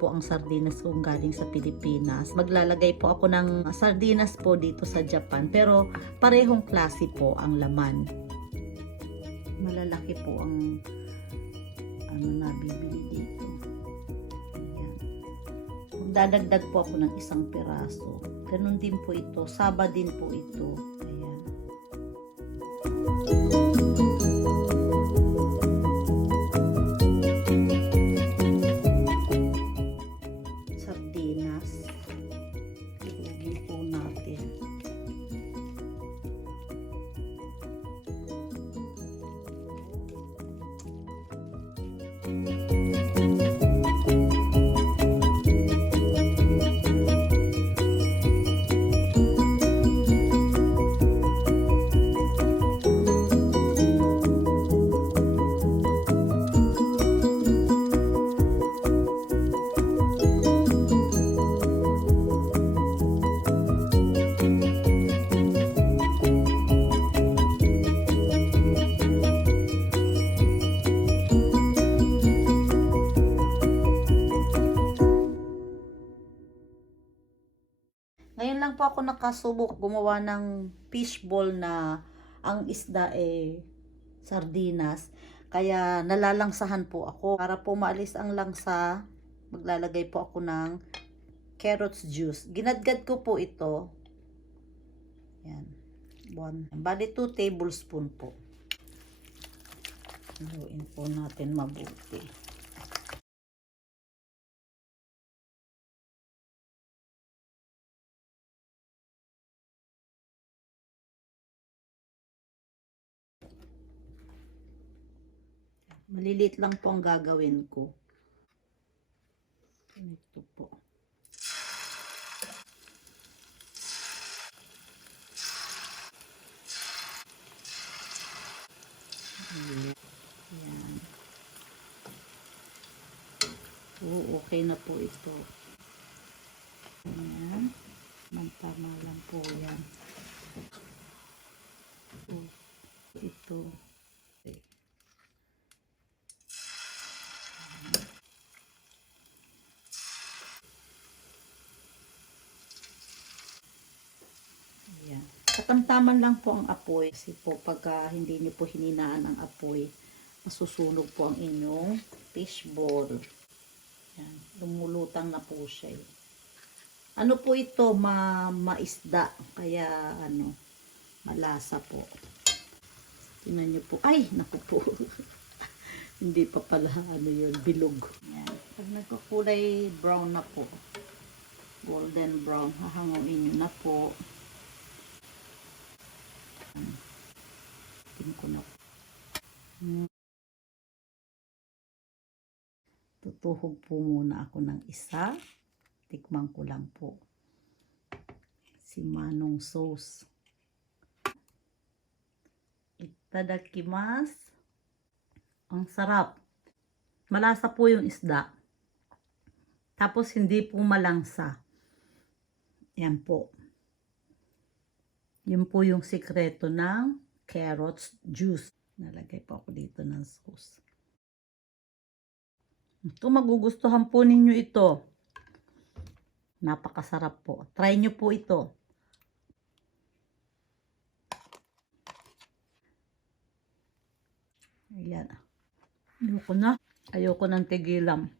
po ang sardinas kung galing sa Pilipinas. Maglalagay po ako ng sardinas po dito sa Japan, pero parehong klase po ang laman. Malalaki po ang nabibili dito. Ayan. Magdadagdag po ako ng isang piraso. Ganun din po ito. Saba din po ito. Ayan. Sardinas. Ilagay po natin. Ngayon lang po ako nakasubok gumawa ng fishball na ang isda sardinas. Kaya nalalangsahan po ako. Para po maalis ang langsa, maglalagay po ako ng carrots juice. Ginadgad ko po ito. Yan. Bali 2 tablespoon po. Haluin po natin mabuti. Maliliit lang po ang gagawin ko. Ito po. Ayan. Okay na po ito. Ayan. Tama lang po yan. Ito. Katamtaman lang po ang apoy kasi po pagka hindi niyo po hininaan ang apoy, masusunog po ang inyong fishball. Yan, lumulutang na po siya. Ano po ito, maisda, kaya malasa po. Tingnan niyo po. Ay, naku po. Hindi pa pala yun, bilog. Yan. Pag nagkukulay brown na po, golden brown, hahanguin niyo na po. Ko na. Tutuhog po muna ako ng isa. Tikman ko lang po. Si Manong sauce. Itadakimasu. Ang sarap. Malasa po yung isda. Tapos hindi po malangsa. Yan po. Yun po yung sikreto ng carrots juice. Nalagay po ako dito ng sauce. Ito, magugustuhan po ninyo ito. Napakasarap po. Try nyo po ito. Ayan. Ayoko na. Ayoko ng tigilan.